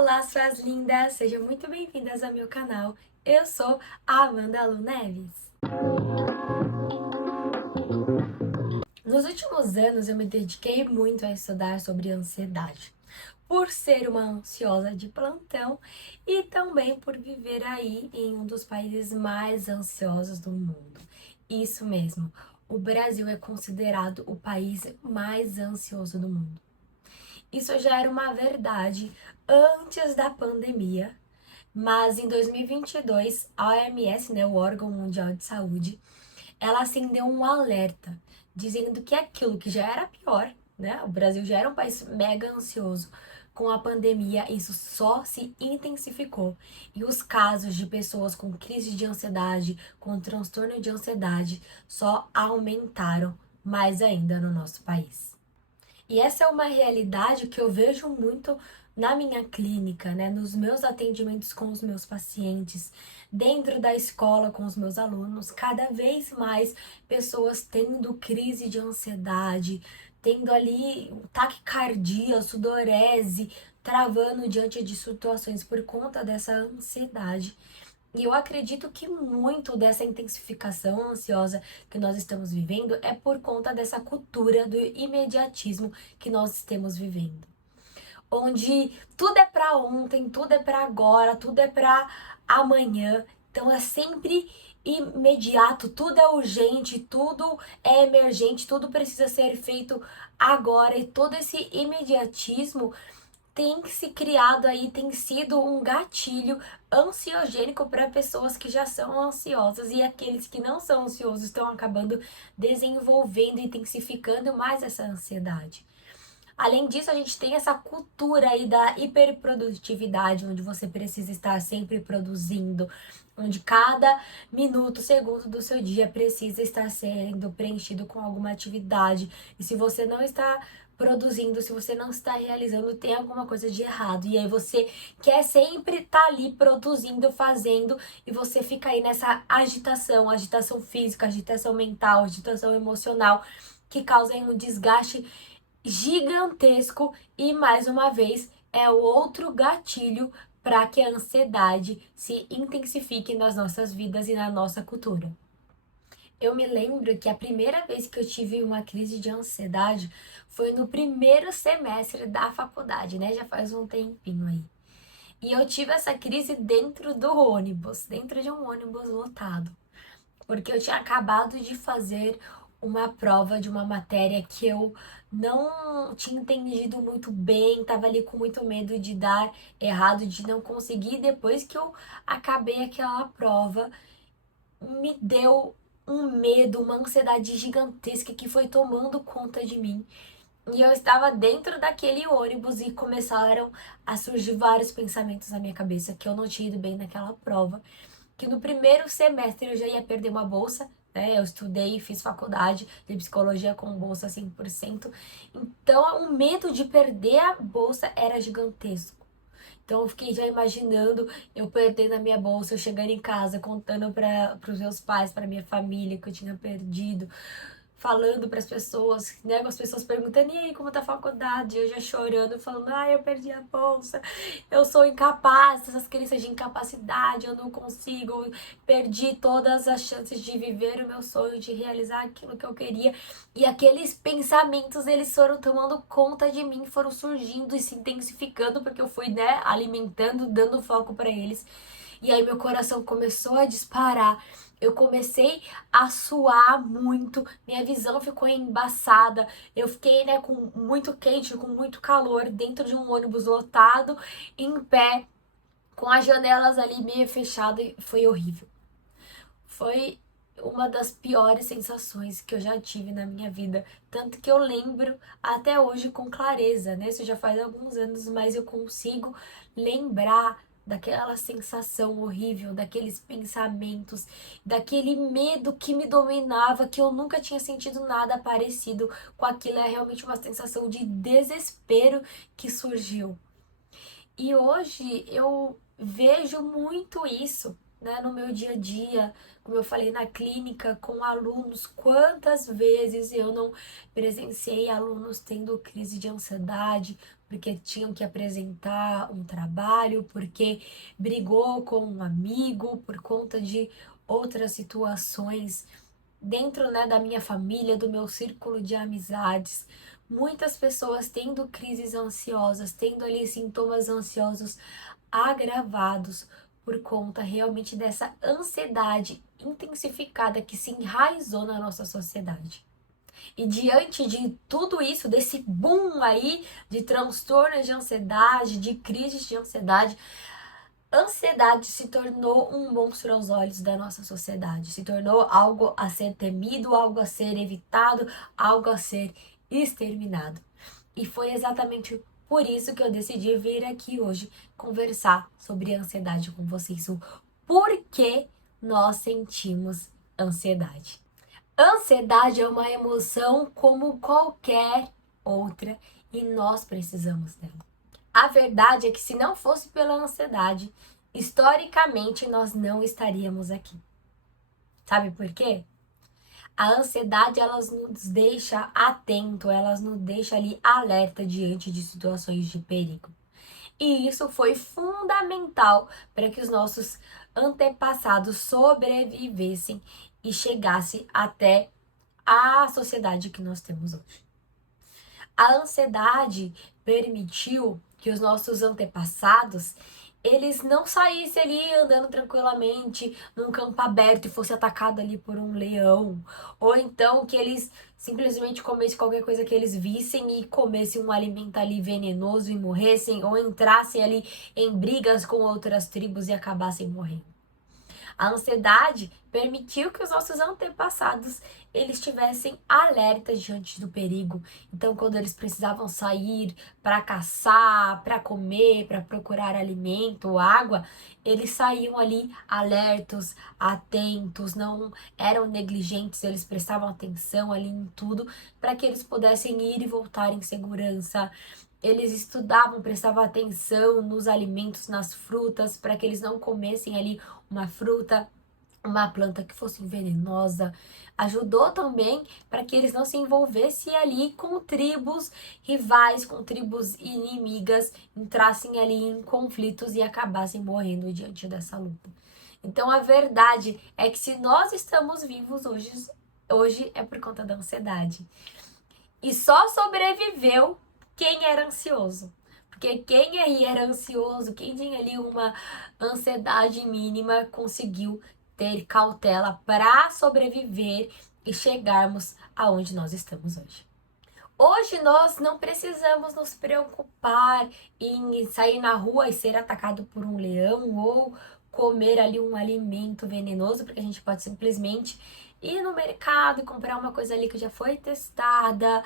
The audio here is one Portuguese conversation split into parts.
Olá, suas lindas! Sejam muito bem-vindas ao meu canal. Eu sou a Amanda Lu Neves. Nos últimos anos, eu me dediquei muito a estudar sobre ansiedade, por ser uma ansiosa de plantão e também por viver aí em um dos países mais ansiosos do mundo. Isso mesmo, o Brasil é considerado o país mais ansioso do mundo. Isso já era uma verdade antes da pandemia, mas em 2022, a OMS, né, o órgão mundial de saúde, ela acendeu um alerta, dizendo que aquilo que já era pior, né, o Brasil já era um país mega ansioso, com a pandemia isso só se intensificou e os casos de pessoas com crise de ansiedade, com transtorno de ansiedade, só aumentaram mais ainda no nosso país. E essa é uma realidade que eu vejo muito na minha clínica, né, nos meus atendimentos com os meus pacientes, dentro da escola com os meus alunos, cada vez mais pessoas tendo crise de ansiedade, tendo ali taquicardia, sudorese, travando diante de situações por conta dessa ansiedade. E eu acredito que muito dessa intensificação ansiosa que nós estamos vivendo é por conta dessa cultura do imediatismo que nós estamos vivendo. Onde tudo é para ontem, tudo é para agora, tudo é para amanhã. Então é sempre imediato, tudo é urgente, tudo é emergente, tudo precisa ser feito agora e todo esse imediatismo tem se criado aí, tem sido um gatilho ansiogênico para pessoas que já são ansiosas e aqueles que não são ansiosos estão acabando desenvolvendo e intensificando mais essa ansiedade. Além disso, a gente tem essa cultura aí da hiperprodutividade, onde você precisa estar sempre produzindo, onde cada minuto, segundo do seu dia precisa estar sendo preenchido com alguma atividade. E se você não está produzindo, se você não está realizando, tem alguma coisa de errado. E aí você quer sempre estar ali produzindo, fazendo, e você fica aí nessa agitação, agitação física, agitação mental, agitação emocional, que causa um desgaste gigantesco e mais uma vez é o outro gatilho para que a ansiedade se intensifique nas nossas vidas e na nossa cultura. Eu me lembro que a primeira vez que eu tive uma crise de ansiedade foi no primeiro semestre da faculdade, né? Já faz um tempinho aí. E eu tive essa crise dentro do ônibus, dentro de um ônibus lotado, porque eu tinha acabado de fazer uma prova de uma matéria que eu não tinha entendido muito bem, tava ali com muito medo de dar errado, de não conseguir. Depois que eu acabei aquela prova, me deu um medo, uma ansiedade gigantesca que foi tomando conta de mim. E eu estava dentro daquele ônibus e começaram a surgir vários pensamentos na minha cabeça que eu não tinha ido bem naquela prova, que no primeiro semestre eu já ia perder uma bolsa, né? Eu estudei e fiz faculdade de psicologia com bolsa 100%. Então, o medo de perder a bolsa era gigantesco. Então, eu fiquei já imaginando eu perdendo a minha bolsa, eu chegando em casa, contando para os meus pais, para minha família que eu tinha perdido, falando para as pessoas, né? Com as pessoas perguntando, e aí, como tá a faculdade? Eu já chorando, falando, eu perdi a bolsa, eu sou incapaz, essas crises de incapacidade, eu não consigo, perdi todas as chances de viver o meu sonho, de realizar aquilo que eu queria. E aqueles pensamentos, eles foram tomando conta de mim, foram surgindo e se intensificando, porque eu fui, né, alimentando, dando foco para eles. E aí meu coração começou a disparar. Eu comecei a suar muito, minha visão ficou embaçada. Eu fiquei, né, com muito quente, com muito calor, dentro de um ônibus lotado, em pé, com as janelas ali meio fechadas, e foi horrível. Foi uma das piores sensações que eu já tive na minha vida, tanto que eu lembro até hoje com clareza, né? Isso já faz alguns anos, mas eu consigo lembrar daquela sensação horrível, daqueles pensamentos, daquele medo que me dominava, que eu nunca tinha sentido nada parecido com aquilo. É realmente uma sensação de desespero que surgiu. E hoje eu vejo muito isso, né, no meu dia a dia, como eu falei, na clínica, com alunos. Quantas vezes eu não presenciei alunos tendo crise de ansiedade, porque tinham que apresentar um trabalho, porque brigou com um amigo por conta de outras situações dentro, né, da minha família, do meu círculo de amizades. Muitas pessoas tendo crises ansiosas, tendo ali sintomas ansiosos agravados por conta realmente dessa ansiedade intensificada que se enraizou na nossa sociedade. E diante de tudo isso, desse boom aí de transtornos de ansiedade, de crises de ansiedade, ansiedade se tornou um monstro aos olhos da nossa sociedade, se tornou algo a ser temido, algo a ser evitado, algo a ser exterminado. E foi exatamente por isso que eu decidi vir aqui hoje conversar sobre ansiedade com vocês, o porquê nós sentimos ansiedade. Ansiedade é uma emoção como qualquer outra e nós precisamos dela. A verdade é que se não fosse pela ansiedade, historicamente nós não estaríamos aqui. Sabe por quê? A ansiedade, ela nos deixa atento, ela nos deixa ali alerta diante de situações de perigo. E isso foi fundamental para que os nossos antepassados sobrevivessem e chegassem até a sociedade que nós temos hoje. A ansiedade permitiu que os nossos antepassados eles não saíssem ali andando tranquilamente num campo aberto e fosse atacado ali por um leão, ou então que eles simplesmente comessem qualquer coisa que eles vissem e comessem um alimento ali venenoso e morressem, ou entrassem ali em brigas com outras tribos e acabassem morrendo. A ansiedade permitiu que os nossos antepassados eles estivessem alertas diante do perigo. Então, quando eles precisavam sair para caçar, para comer, para procurar alimento, água, eles saíam ali alertos, atentos, não eram negligentes, eles prestavam atenção ali em tudo para que eles pudessem ir e voltar em segurança. Eles estudavam, prestavam atenção nos alimentos, nas frutas, para que eles não comessem ali uma fruta, uma planta que fosse venenosa. Ajudou também para que eles não se envolvessem ali com tribos rivais, com tribos inimigas, entrassem ali em conflitos e acabassem morrendo diante dessa luta. Então a verdade é que se nós estamos vivos hoje é por conta da ansiedade. E só sobreviveu quem era ansioso. Porque quem aí era ansioso, quem tinha ali uma ansiedade mínima, conseguiu ter cautela para sobreviver e chegarmos aonde nós estamos hoje. Hoje nós não precisamos nos preocupar em sair na rua e ser atacado por um leão ou comer ali um alimento venenoso, porque a gente pode simplesmente ir no mercado e comprar uma coisa ali que já foi testada.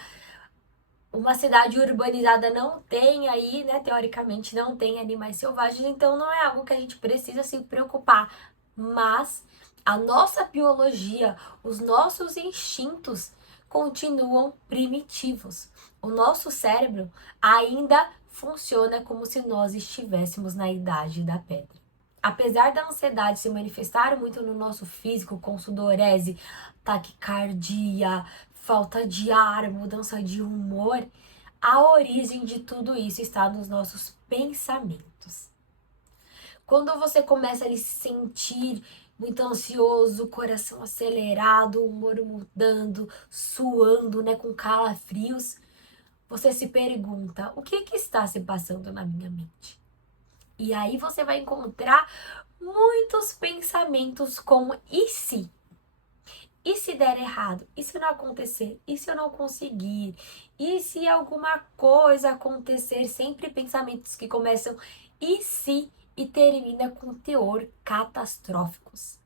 Uma cidade urbanizada não tem aí, né, teoricamente não tem animais selvagens, então não é algo que a gente precisa se preocupar. Mas a nossa biologia, os nossos instintos continuam primitivos. O nosso cérebro ainda funciona como se nós estivéssemos na idade da pedra. Apesar da ansiedade se manifestar muito no nosso físico, com sudorese, taquicardia, falta de ar, mudança de humor, a origem de tudo isso está nos nossos pensamentos. Quando você começa a se sentir muito ansioso, coração acelerado, humor mudando, suando, né, com calafrios, você se pergunta: o que está se passando na minha mente? E aí você vai encontrar muitos pensamentos como e se? E se der errado? E se não acontecer? E se eu não conseguir? E se alguma coisa acontecer? Sempre pensamentos que começam e se e termina com teor catastróficos.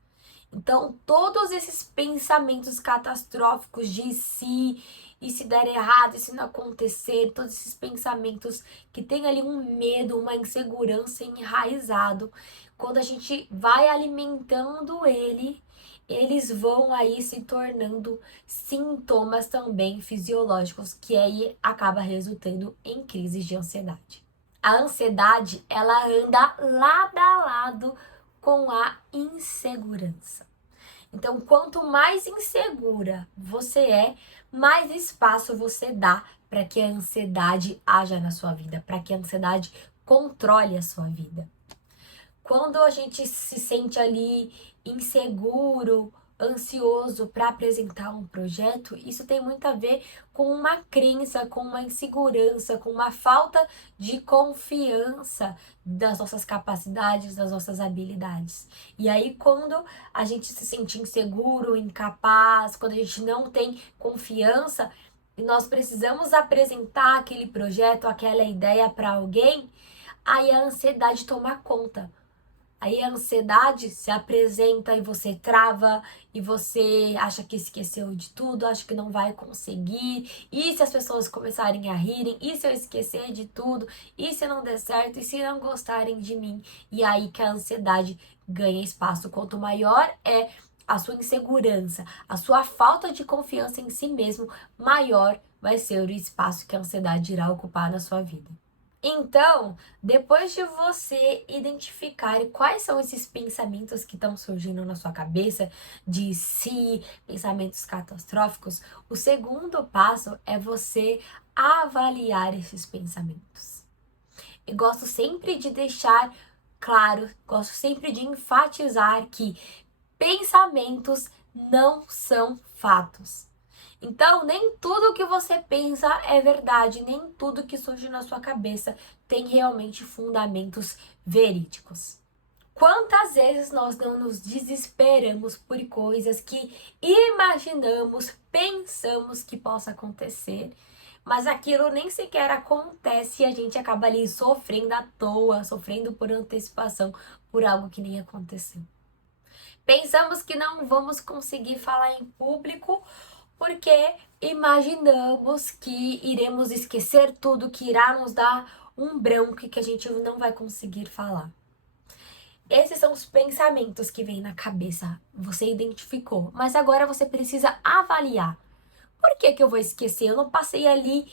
Então, todos esses pensamentos catastróficos de si, e se der errado, e se não acontecer, todos esses pensamentos que tem ali um medo, uma insegurança enraizado, quando a gente vai alimentando eles vão aí se tornando sintomas também fisiológicos, que aí acaba resultando em crises de ansiedade. A ansiedade, ela anda lado a lado com a insegurança. Então, quanto mais insegura você é, mais espaço você dá para que a ansiedade haja na sua vida, para que a ansiedade controle a sua vida. Quando a gente se sente ali inseguro, ansioso para apresentar um projeto, isso tem muito a ver com uma crença, com uma insegurança, com uma falta de confiança das nossas capacidades, das nossas habilidades. E aí, quando a gente se sente inseguro, incapaz, quando a gente não tem confiança, e nós precisamos apresentar aquele projeto, aquela ideia para alguém, aí a ansiedade toma conta. Aí a ansiedade se apresenta e você trava e você acha que esqueceu de tudo, acha que não vai conseguir. E se as pessoas começarem a rirem? E se eu esquecer de tudo? E se não der certo? E se não gostarem de mim? E aí que a ansiedade ganha espaço. Quanto maior é a sua insegurança, a sua falta de confiança em si mesmo, maior vai ser o espaço que a ansiedade irá ocupar na sua vida. Então, depois de você identificar quais são esses pensamentos que estão surgindo na sua cabeça, de si, pensamentos catastróficos, o segundo passo é você avaliar esses pensamentos. Eu gosto sempre de deixar claro, gosto sempre de enfatizar que pensamentos não são fatos. Então, nem tudo que você pensa é verdade, nem tudo que surge na sua cabeça tem realmente fundamentos verídicos. Quantas vezes nós não nos desesperamos por coisas que imaginamos, pensamos que possa acontecer, mas aquilo nem sequer acontece e a gente acaba ali sofrendo à toa, sofrendo por antecipação por algo que nem aconteceu. Pensamos que não vamos conseguir falar em público porque imaginamos que iremos esquecer tudo, que irá nos dar um branco e que a gente não vai conseguir falar. Esses são os pensamentos que vêm na cabeça. Você identificou, mas agora você precisa avaliar. Por que eu vou esquecer? Eu não passei ali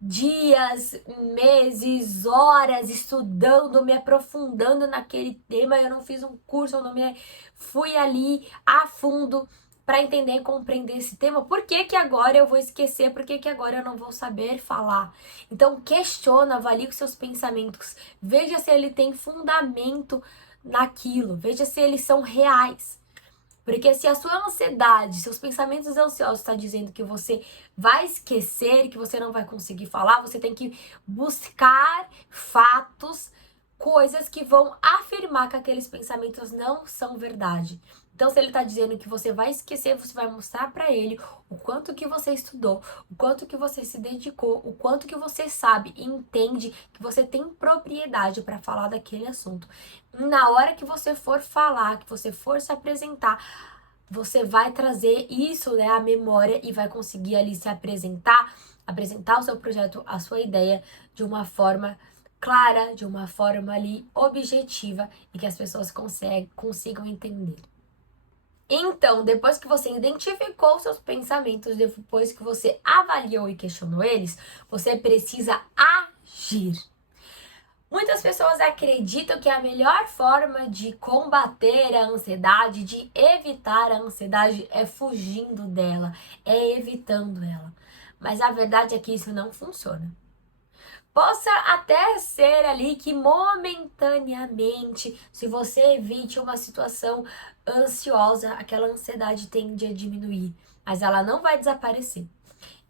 dias, meses, horas estudando, me aprofundando naquele tema, eu não fiz um curso, eu não me fui ali a fundo para entender e compreender esse tema. Por que que agora eu vou esquecer? Por que que agora eu não vou saber falar? Então questiona, avalie os seus pensamentos, veja se ele tem fundamento naquilo, veja se eles são reais. Porque se a sua ansiedade, seus pensamentos ansiosos está dizendo que você vai esquecer, que você não vai conseguir falar, você tem que buscar fatos, coisas que vão afirmar que aqueles pensamentos não são verdade. Então, se ele está dizendo que você vai esquecer, você vai mostrar para ele o quanto que você estudou, o quanto que você se dedicou, o quanto que você sabe e entende que você tem propriedade para falar daquele assunto. Na hora que você for falar, que você for se apresentar, você vai trazer isso, né, à memória e vai conseguir ali se apresentar o seu projeto, a sua ideia de uma forma clara, de uma forma ali objetiva e que as pessoas consigam entender. Então, depois que você identificou seus pensamentos, depois que você avaliou e questionou eles, você precisa agir. Muitas pessoas acreditam que a melhor forma de combater a ansiedade, de evitar a ansiedade, é fugindo dela, é evitando ela. Mas a verdade é que isso não funciona. Possa até ser ali que momentaneamente, se você evite uma situação ansiosa, aquela ansiedade tende a diminuir, mas ela não vai desaparecer.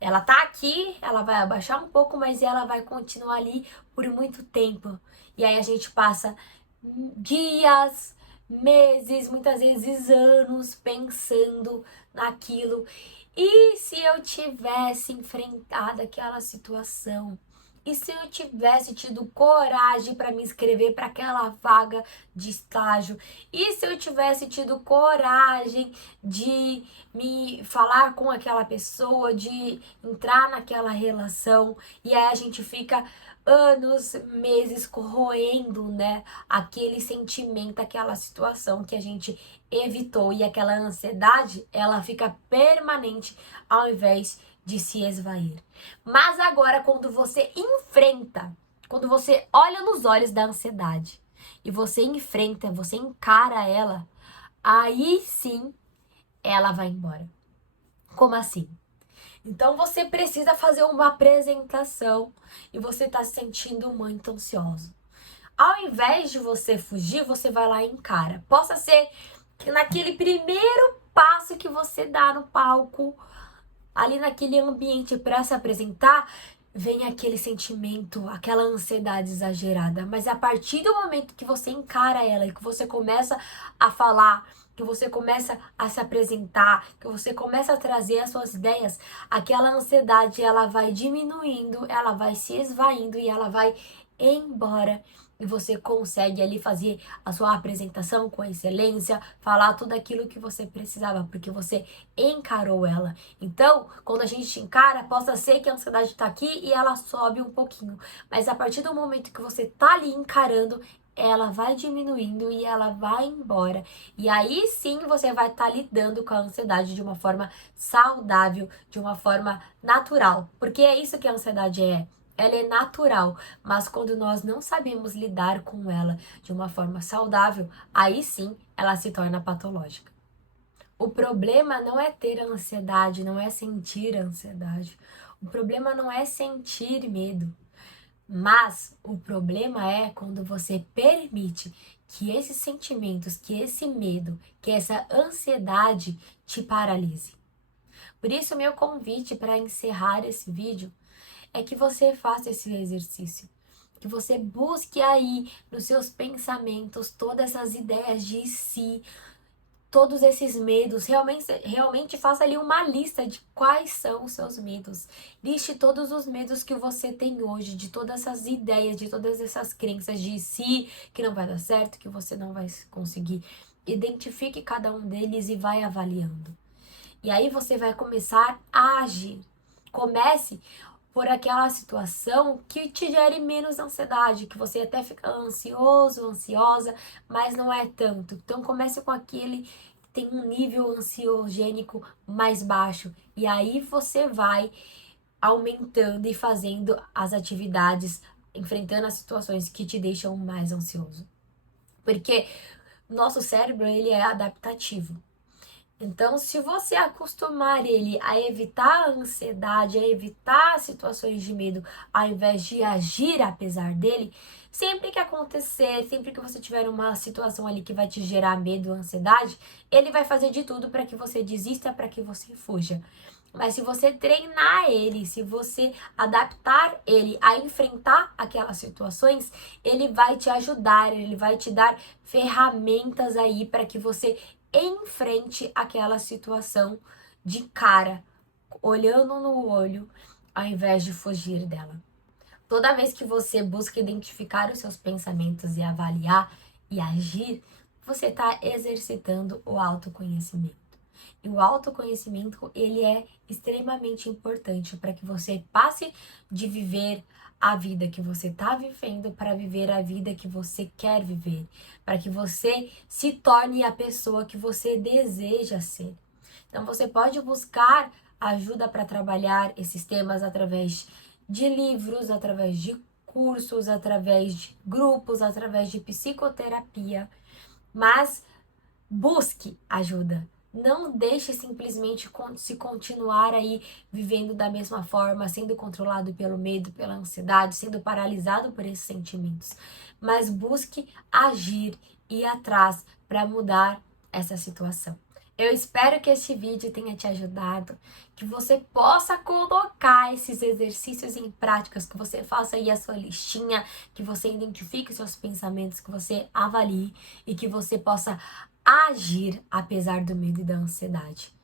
Ela tá aqui, ela vai abaixar um pouco, mas ela vai continuar ali por muito tempo. E aí a gente passa dias, meses, muitas vezes anos pensando naquilo. E se eu tivesse enfrentado aquela situação? E se eu tivesse tido coragem para me inscrever para aquela vaga de estágio? E se eu tivesse tido coragem de me falar com aquela pessoa, de entrar naquela relação? E aí a gente fica anos, meses corroendo, né, aquele sentimento, aquela situação que a gente evitou e aquela ansiedade, ela fica permanente ao invés de se esvair. Mas agora, quando você enfrenta, quando você olha nos olhos da ansiedade e você enfrenta, você encara ela, aí sim ela vai embora. Como assim? Então você precisa fazer uma apresentação e você está se sentindo muito ansioso. Ao invés de você fugir, você vai lá e encara. Possa ser que naquele primeiro passo que você dá no palco, ali naquele ambiente para se apresentar, vem aquele sentimento, aquela ansiedade exagerada. Mas a partir do momento que você encara ela e que você começa a falar, que você começa a se apresentar, que você começa a trazer as suas ideias, aquela ansiedade ela vai diminuindo, ela vai se esvaindo e ela vai embora. E você consegue ali fazer a sua apresentação com excelência, falar tudo aquilo que você precisava, porque você encarou ela. Então, quando a gente encara, possa ser que a ansiedade está aqui e ela sobe um pouquinho. Mas a partir do momento que você tá ali encarando, ela vai diminuindo e ela vai embora. E aí sim você vai estar lidando com a ansiedade de uma forma saudável, de uma forma natural. Porque é isso que a ansiedade é. Ela é natural, mas quando nós não sabemos lidar com ela de uma forma saudável, aí sim ela se torna patológica. O problema não é ter ansiedade, não é sentir ansiedade. O problema não é sentir medo. Mas o problema é quando você permite que esses sentimentos, que esse medo, que essa ansiedade te paralise. Por isso, meu convite para encerrar esse vídeo é que você faça esse exercício. Que você busque aí nos seus pensamentos todas essas ideias de si, todos esses medos, realmente faça ali uma lista de quais são os seus medos. Liste todos os medos que você tem hoje, de todas essas ideias, de todas essas crenças de si, que não vai dar certo, que você não vai conseguir. Identifique cada um deles e vai avaliando. E aí você vai começar a agir. Comece por aquela situação que te gere menos ansiedade, que você até fica ansioso, ansiosa, mas não é tanto. Então comece com aquele que tem um nível ansiogênico mais baixo. E aí você vai aumentando e fazendo as atividades, enfrentando as situações que te deixam mais ansioso. Porque nosso cérebro, ele é adaptativo. Então, se você acostumar ele a evitar a ansiedade, a evitar situações de medo, ao invés de agir apesar dele, sempre que acontecer, sempre que você tiver uma situação ali que vai te gerar medo, ansiedade, ele vai fazer de tudo para que você desista, para que você fuja. Mas se você treinar ele, se você adaptar ele a enfrentar aquelas situações, ele vai te ajudar, ele vai te dar ferramentas aí para que você enfrente aquela situação de cara, olhando no olho, ao invés de fugir dela. Toda vez que você busca identificar os seus pensamentos e avaliar e agir, você está exercitando o autoconhecimento. E o autoconhecimento, ele é extremamente importante para que você passe de viver a vida que você está vivendo para viver a vida que você quer viver, para que você se torne a pessoa que você deseja ser. Então você pode buscar ajuda para trabalhar esses temas através de livros, através de cursos, através de grupos, através de psicoterapia, mas busque ajuda. Não deixe simplesmente se continuar aí vivendo da mesma forma, sendo controlado pelo medo, pela ansiedade, sendo paralisado por esses sentimentos. Mas busque agir e ir atrás para mudar essa situação. Eu espero que este vídeo tenha te ajudado, que você possa colocar esses exercícios em práticas, que você faça aí a sua listinha, que você identifique os seus pensamentos, que você avalie e que você possa agir apesar do medo e da ansiedade.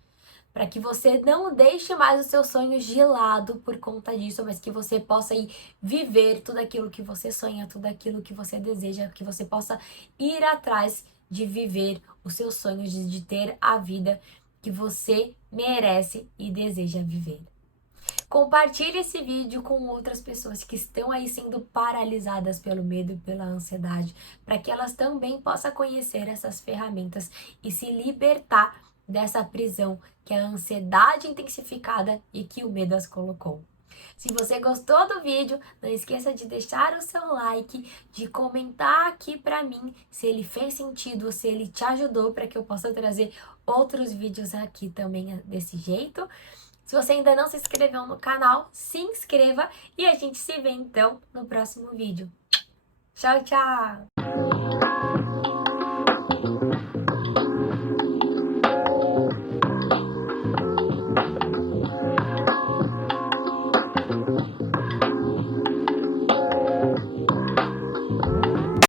Para que você não deixe mais os seus sonhos de lado por conta disso, mas que você possa ir viver tudo aquilo que você sonha, tudo aquilo que você deseja, que você possa ir atrás de viver os seus sonhos, de ter a vida que você merece e deseja viver. Compartilhe esse vídeo com outras pessoas que estão aí sendo paralisadas pelo medo e pela ansiedade, para que elas também possam conhecer essas ferramentas e se libertar dessa prisão que é a ansiedade intensificada e que o medo as colocou. Se você gostou do vídeo, não esqueça de deixar o seu like, de comentar aqui pra mim se ele fez sentido, se ele te ajudou para que eu possa trazer outros vídeos aqui também desse jeito. Se você ainda não se inscreveu no canal, se inscreva e a gente se vê então no próximo vídeo. Tchau, tchau!